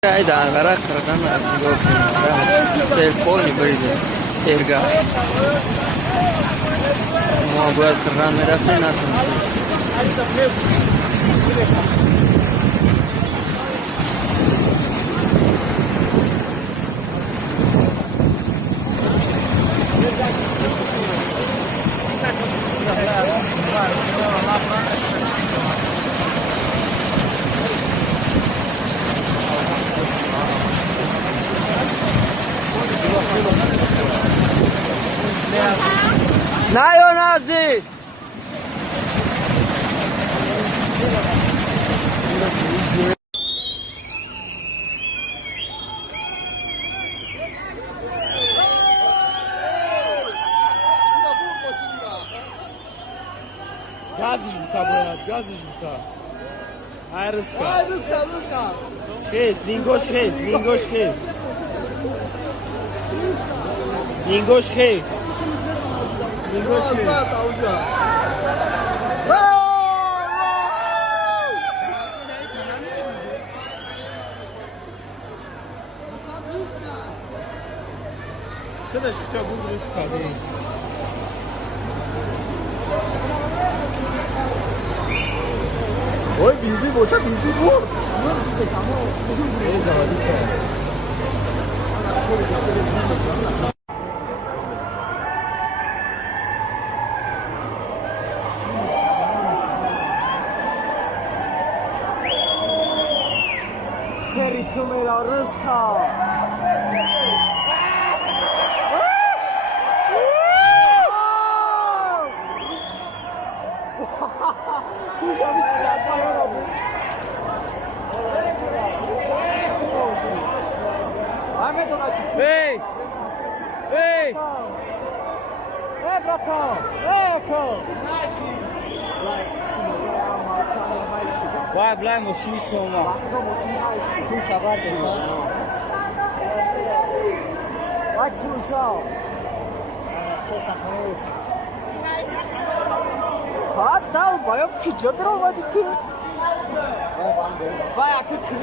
da agarra cargando se pone perdido erga mo gua cargando mera frena Nayo Nazi! Gases buta, gases buta. Hai râska. Hai râska. Șez, lingoș șez, lingoș șez. Lingoș șez. Lingoș șez. Cât și se-a bun râska de ei. Oi, bildi, boşa bildi bu. Perisumela râska. Ei! Ei! Ei, brata! Ei, oko! Vai, blai, moșini sunt, mă. Cum și avate, să? Vai, cum sau? Ce să fac? Ha, da, vai, eu que jodro, mă, de que? Vai, aqui que